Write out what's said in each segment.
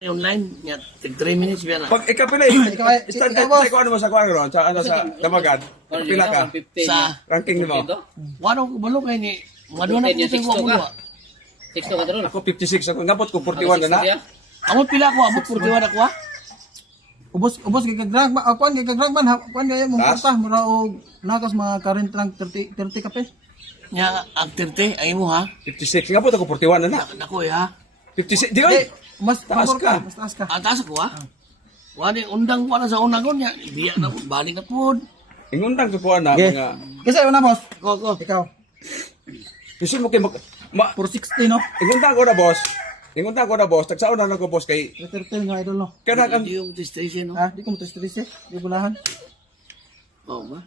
Online, nga, 3 minutes ba na? Pag ikapila, start ko ano mo sa kuwan ron, sa ano sa Damagan. Pila ka Sa, ranking mo. wala ko balo kayo ni, madwa na ko sa ko mo. 6 ka doon. Ako 56 ako, ngapot ko 41 na na. Amo pila ko, amo 41 ako ha? Ubos kay kagrag ba ako kay kagrag man kuan kay mo Tas? porta mura og nakas mga current rank 30 kape. Nga, ang 30, ay mo ha? 56, ngapot ako 41 na na. Nako ha? 56, di ko. Mas Taas pabor ka. mas taas ka. Ang taas ko ha? Wala undang ko na sa unang ko niya. Diya na po, balik na po. Ingundang ko na Okay. mga Kasi una boss, Ko. ikaw Gusto mo kay for 60 no. ingundang ko na boss. Ingundang ko na boss, tagsaon na ko boss kay 30 nga idol no. kana ang Hindi yung station, no? Ah, di ko mo stress di bulahan. Oo ba?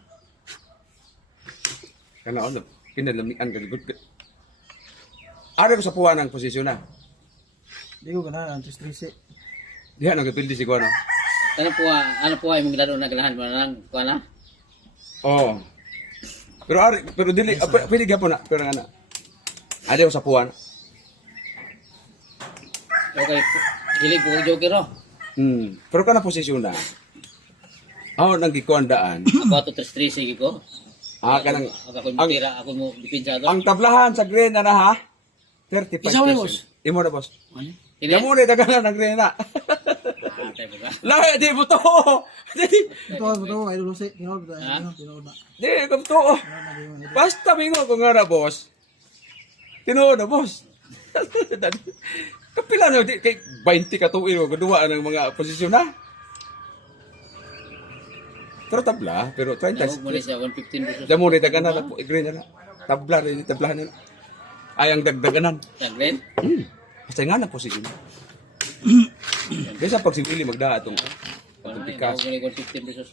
kana ano, kinalamian ka good. Ara ko sa puwan ang posisyon na. Di ko ganahan stress. Diha nagapildi si ko ano. Ano po ay mong laro na galahan mo lang kuha na? Oo. Pero dili pili gyapon na pero ana. Ade ko sa puwan. Okay. Hilig ko joker no. Pero kana posisyon na. Ako nang gikuandaan. Ako ato 3-3 ko. Kanang Ako mo tira, ako mo dipinsa to. ang tablahan sa green na na ha. 35%. Isaw na, boss. Imo na boss. Ano? Ini. Damo na tagalan ng green na. Tayo ba? Lahi di mo to. Ito idol si tinod ba tinod na. Di ko to. Basta mingo ko nga na boss. Tinuod na boss. Kapila na di kay 20 ka tuig ko duwa ng mga posisyon na. Pero tabla, pero 30. Mo ni siya 115 pesos. Damo na tagalan na po green na. Tabla rin tablahan na. Ay ang dagdaganan. Saglen. Basta nga na posisyon. Kaya pag simili magda atong pikas. Ako ni 115 pesos.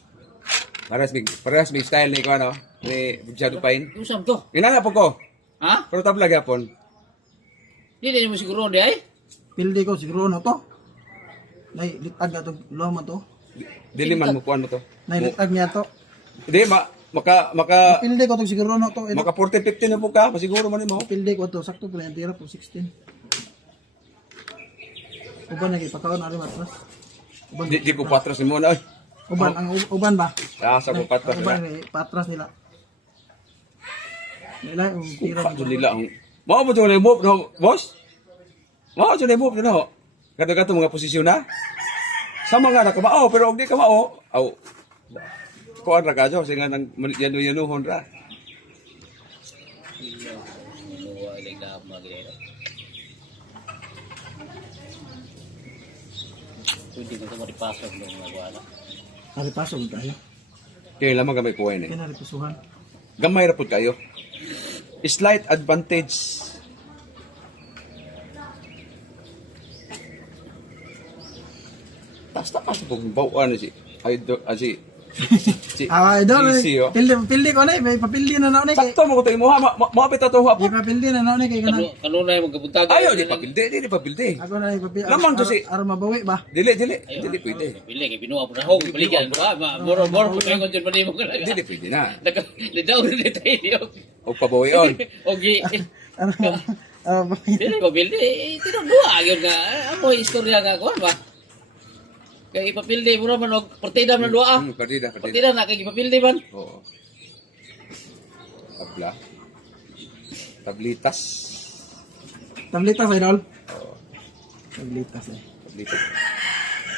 Parehas may style ni ko ano, ni Shadow Pine. Usam to. Ginana po ko. Ha? Pero tabla gyapon. Di mo siguro di ay. Pildi ko siguro no to. Nay litag na to loma to. Dili man mo kuan mo to. Nay litag niya to. Di maka Pildi ko to siguro no to. maka 40-50 na po ka, pasiguro man mo. Pildi ko to sakto pala yung tira po 16. Uban lagi pakaon ari matras. Uban Di ko patras ni mo na. Oy. uban ang uban ba? Sa ko patras Uban na. ni patras nila. Nila yung tira Pato nila ang. Mao mo to na move no, boss. Mao to na move no. Kadto mga posisyon na. Sama nga na kamao pero og di kamao. Aw. Kuan ra ka jo singa nang yanuhon ra. Buwa ilig na magiging. Pwede ko ito maripasok ng mga wala. Ari pasok tayo. Kaya lamang gamay kuhay ni. Kinari pisuhan. Gamay ra pud kayo. Slight advantage. Basta kasi pag bawaan si si Idol. GC, oh. Pildi ko na may papildi na na kay. Sakto mo ko tayo mo ha, maapit ato ha. Di papildi na na kay kana. Kanunay mo kabuntag. Ayaw, di papilde. Ako na ipapildi. Lamang to si- Ara mabawi ba? Dili pwede. Pili kay binuha po na hog balikan ba? Moro po tayo kon pa nimo kana. Dili pwede na. Lidaw na tayo. O pabawi on. Ogi. Ara mabawi. Dili ko bildi. Tinudua gyud nga amo istorya nga kuan ba? Kay ipapildi mo naman og partida man duha. Partida. Partida na kay ipapildi man. Oo. Tabla. Tablitas. Tablitas idol. Tablitas eh. Tablitas.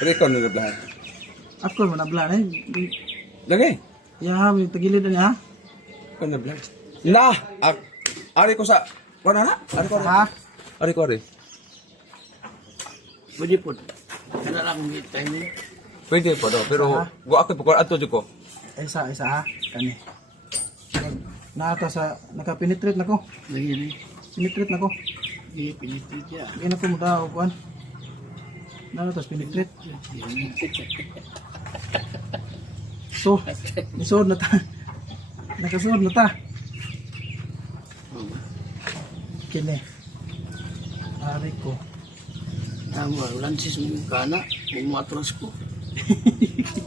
Pero ikaw na nablahan. Ako mo nabla eh. Lagay. Ya ha, may tagilid na niya. Ikaw na nablahan. Na! Ari ko sa... Wala na? Ari ko. Ha? Ari ko. Pwede po. Ano lang ang time niya? Pwede po daw. Pero go ako po. Ato ko. Isa ha. Kani. Nata sa nakapenetrate na ko. Lagi na Penetrate na ko. Hindi, pinitit niya. Hindi na ko muda kuan. Nata penetrate. So, isod na ta. Nakasod na ta. Kini. Ari ko. Tama, lansis mo yung kana. Kung matras ko.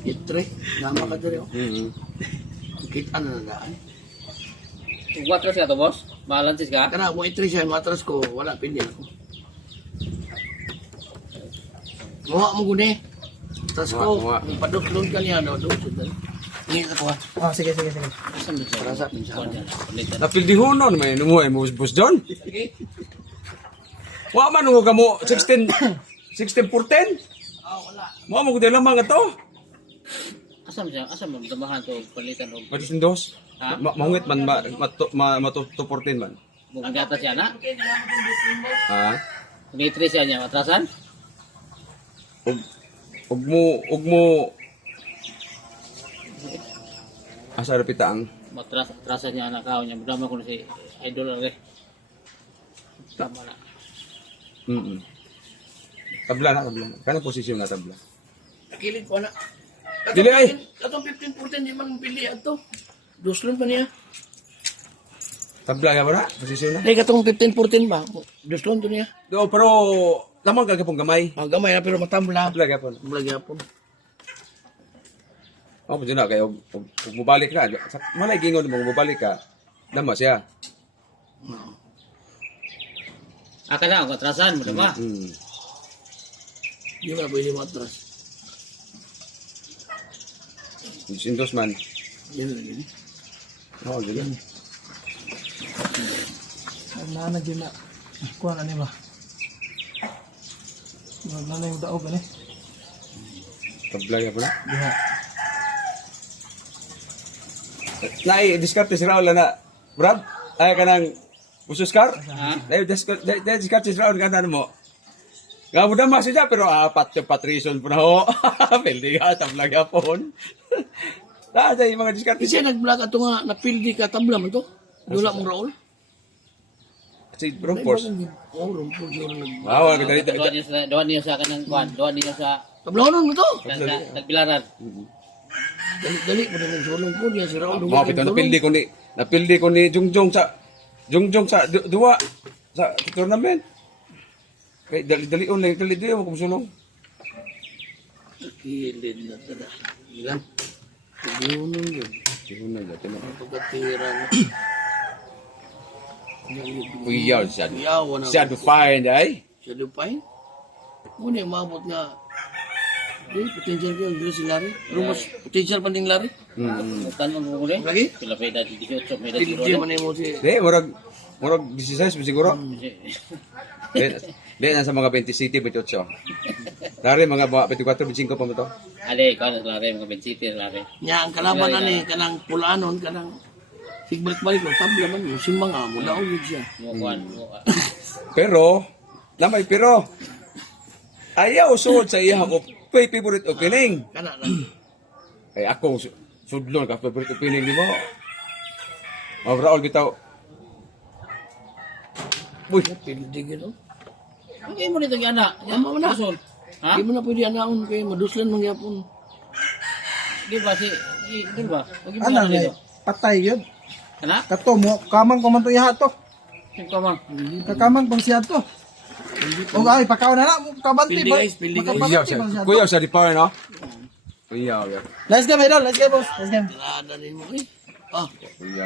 Itre. Nama ka dali ako. Kita na nadaan. Matras ka to boss? Balances ka? Kana mo itre siya, matras ko. Wala pindi ako. Muha mo guni. Tapos Muha. ko, padok-log ka niya, no? Doon, sudan. Hindi ka po, Oh, sige. Asan ba siya? Para sa akin, sa Kuwan yan, palitan. Napildihunon, may numuhay mo, boss John. Wa man mo kamo 16 14. Mo mo gud lamang ato. Asan siya? Asan mo damahan to palitan og Madis dos. Ha? Mahungit man matuto 14 man. gata siya na? Ha? Mitri siya niya matrasan? Ug mo asa rapita ang Matrasan niya anak kao niya. Madama ko na si Idol rin. Tama na. Tabla na. Kanang posisyon na tabla. Kilid ko na. Dili ay. Katong 15% di man pili ato. Duslon pa niya. Tabla ka ba na? Posisyon na. Ay, katong 15% ba? Duslon to niya. Do pero lamang ka pong gamay. Gamay na pero matambla. Tabla ka po. Blagi po. Oh, pwede na kayo. Kung mabalik na. Malay gingon mo, mabalik ka. Dama siya. Aka na, ang atrasan mo diba? Di ba pwede matras? Sindos man. Yan lang yun. Oo, yun. Nana din na. Kuha na ba? Nana yung daog ani. Tabla ka po na. Diha. Discard si Raul na, Brad, ay ka ng ususcar? Ha? Discard si Raul ka na mo. Nga mo damas siya, pero apat yung patreason po na ho. Pwede ka, tabla ka po. Dahil yung mga discard Kasi nag-vlog ato nga napildi ka tabla mo to. Dula mong Raul. si Rompors. Oh, rumpog yun. Wow, ang dito. Doon niyo sa kanang kuan, doon niyo sa Tabla mo to. nagbilaran. Dali mo na sulong po niya si Raul. Mga pito, napildi ko ni Jungjong sa dua sa tournament. Kay dali-dalion lang, dali-dali mo kumusulong. Kilid na tada. Ilan? Yun yun. Yun na dati na. Pagkatira na. Uyaw siya. Yawa na. Siya to find ay. Siya lupay. Muna yung mabot nga. Di, potential ko yung Diyos si Larry. Pero mas potential pa din Larry. Tanong mo rin. Lagi? Pila pa edad 18, may edad Pildi siguro. man mo si... Di, murag 16 siguro. Di, nasa mga 20 city, 28. Dari, mga 24, 25 pa mo to. Ale, ikaw na lari, mga bensiti na lari. Nya, ang kalaban na ni, kanang pulanon, kanang... Sigbalik-balik ko, tabla man mo, simbang amo, daw yun siya. Mo kuan, mo. Pero, ayaw suod sa iya ko favorite opening. Kana na. Ay akong sudlon ka favorite opening ni mo. Overall bitaw. Uy, Pildi gino. Okay mo nito yung anak. Tama mo na. Kusol. Ha? Di mo na pwede anaon kay maduslan mong yapon. Di ba si... Di ba? Huwag yung Ano dito. na patay yun. Kana? Kato mo kamang ko man to iha to. Sino ka man? Kakamang pang siya to. O ay pakaw na na kabanti Pildi ba? guys, pildi guys. kuyaw siya. Kuyaw siya di pa no. Kuyaw ya. Let's go, Idol. Let's go, boss. Let's go. Kalada rin mo eh. Ah, Kuyaw.